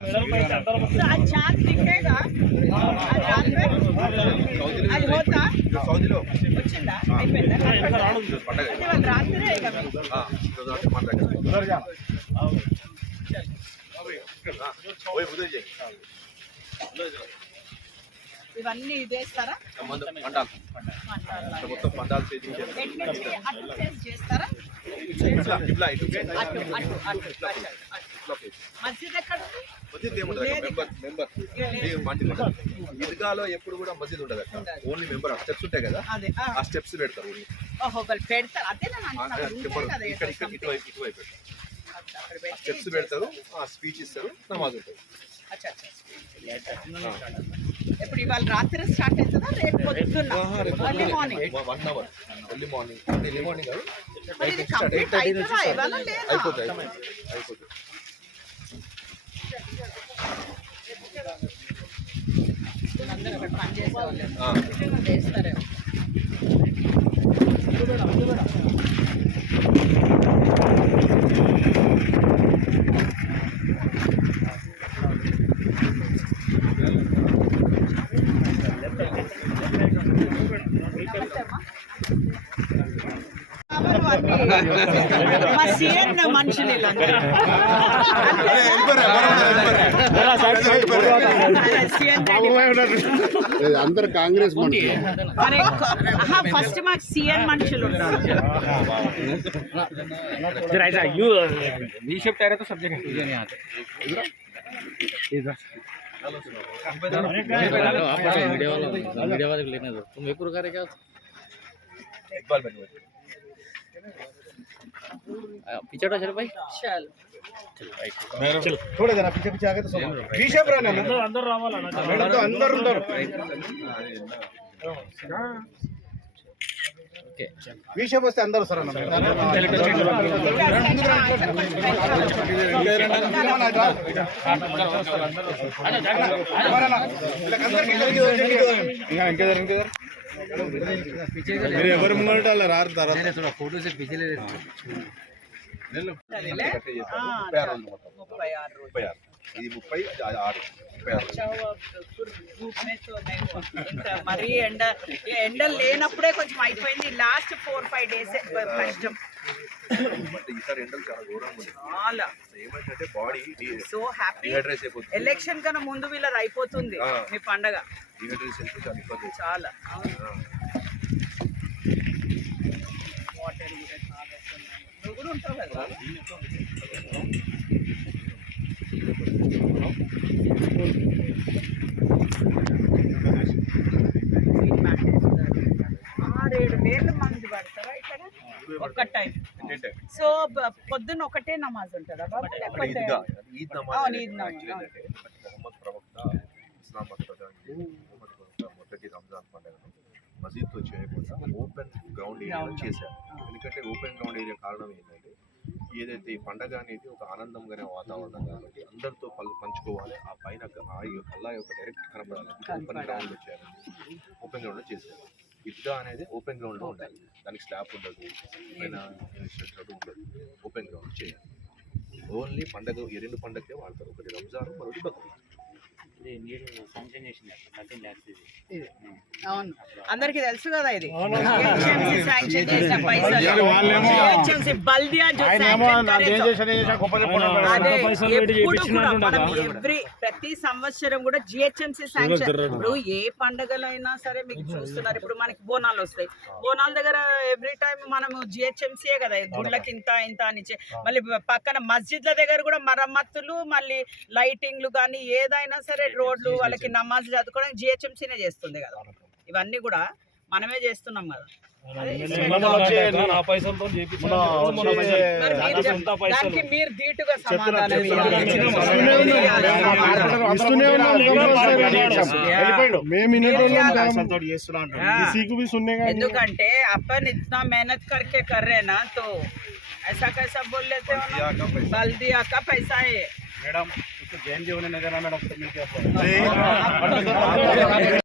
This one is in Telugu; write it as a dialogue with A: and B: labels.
A: तो आज चांद दिखेगा आज रात में आज होता
B: సౌదీలో
A: వచ్చిందా అయిపోయిందా
B: పండగ
A: అంటే వాళ్ళు రాత్రే ఇక మీకు.
B: ఆ, ఈరోజు అంటే మన దగ్గర పోయి ఉదయం చేయి చేసి
A: చేస్తారా. మస్జిద్ ఎక్కడ
B: ఈద్గాలో ఎప్పుడు కూడా మసీద్ ఉండదు అక్కడ. ఓన్లీ మెంబర్ స్టెప్స్ ఉంటాయి కదా.
A: అదే ఆ.
B: స్టెప్స్ పెడతారు ఓన్లీ స్టెప్స్ పెడతారు. ఆ స్పీచ్ ఇస్తారు నమాజ్ ఉంటుంది.
A: ఇప్పుడు ఇవాళ రాత్రి స్టార్ట్ అవుతుందా? రేపు పొద్దున్న. Early morning
B: one hour early morning early morning కాదు.
A: మరి ఇది కంప్లీట్ అవుతుందా ఇవాళ లేదా?
B: అయిపోతుంది అయిపోతుంది అయిపోతుంది
A: అందరూ అక్కడ పని చేసేవాళ్ళు. చేస్తారేమో మా సీఎం మనుషులు వీళ్ళందరూ. సీఎం రెడ్డి
C: అందరు కాంగ్రెస్ మనుషులు
A: మరి ఫస్ట్ మాకు సీఎం మనుషులు ఉన్నారు
D: मीडिया वाला मीडिया वाले को लेने दो तुम एक रुका क्या
B: इकबाल बैठ
D: पीछे हटो चलो भाई
A: चल चलो
C: थोड़े देना पीछे पीछे आगे तो सब पीछे पर आना
E: अंदर रावल
C: आना अंदर अंदर अंदर విషయం వస్తే అందరూ సార్ ఎవరు ముంగట రారు తర్వాత
B: ముప్పై ఆరు ఇది ముప్పై ఆరు.
A: మరీ ఎండ ఎండ లేనప్పుడే కొంచెం అయిపోయింది. లాస్ట్ ఫోర్ ఫైవ్ డేస్ కష్టం. సో హ్యాపీ ఎలక్షన్ కన్నా ముందు వీళ్ళ అయిపోతుంది మీ పండగ.
B: చాలా
A: నువ్వు కూడా ఉంటావు కదా? సో పొద్దున్న ఒకటే నమాజ్ ఉంటుందా బాబా? లేకపోతే
B: ఈద్ నమాజ్ మొదటి రంజాన్ పండుగను మసీద్తో చేయకుండా ఓపెన్ గ్రౌండ్ ఏరియాలో చేశారు. ఎందుకంటే ఓపెన్ గ్రౌండ్ ఏరియా కారణం ఏంటంటే ఏదైతే ఈ పండగ అనేది ఒక ఆనందంగానే వాతావరణం కాబట్టి అందరితో పలు పంచుకోవాలి. ఆ పైన ఆ యొక్క డైరెక్ట్ కనపడాలి. ఓపెన్ గ్రౌండ్లో చేయాలి ఓపెన్ గ్రౌండ్లో చేశారు. ఈద్గా అనేది ఓపెన్ గ్రౌండ్లో ఉండాలి. దానికి స్లాబ్ ఉండదు షెల్టర్ ఉండదు. ఓపెన్ గ్రౌండ్ చేయాలి. ఓన్లీ పండగ ఈ రెండు పండగకే వాడతారు. ఒకటి రంజాన్ మరొకటి బక్రీద్.
D: ఇది మీరు శాంక్షన్ చేసింది థర్టీన్ ల్యాక్స్ ఇది.
A: అవును. అందరికి తెలుసు కదా ఇది. శాంక్షన్ చేసిన పైసలు. బల్దియా మనం? ఎవ్రీ ప్రతి సంవత్సరం కూడా జిహెచ్ఎంసీ శాంక్షన్ ఇప్పుడు ఏ పండగలైనా సరే మీకు చూస్తున్నారు. ఇప్పుడు మనకి బోనాలు వస్తాయి. బోనాల దగ్గర ఎవ్రీ టైం మనము జిహెచ్ఎంసీయే కదా గుళ్ళకి ఇంత ఇంత అని చే- మళ్ళీ పక్కన మస్జిద్ల దగ్గర కూడా మరమ్మతులు మళ్ళీ లైటింగ్లు కానీ ఏదైనా సరే రోడ్లు వాళ్ళకి నమాజ్ చదువుకోవడానికి జిహెచ్ఎంసీనే చేస్తుంది కదా. ఇవన్నీ కూడా మనమే చేస్తున్నాం కదా అదే
E: నా పైసలతో చేపించిన మన పైసలు
A: మరి మీరు చెప్-
E: అంతా పైసలు
A: దానికి మీరు ధీటుగా సమాధానం ఇవ్వాలి.
C: ఇస్తూనే ఉన్నాం
E: వెళ్ళిపోయాడు.
C: మేము
A: ఆ.
C: सीख भी सुनने का
A: ఎందుకంటే अपन इतना मेहनत करके कर रहे हैं ना तो ऐसा कैसा बोल लेते हो
B: बल्दिया का
A: ना
B: पैसा।
A: बल्दिया का पैसा है
C: मैडम जैन जी होने नजर आ मैडम
A: आप-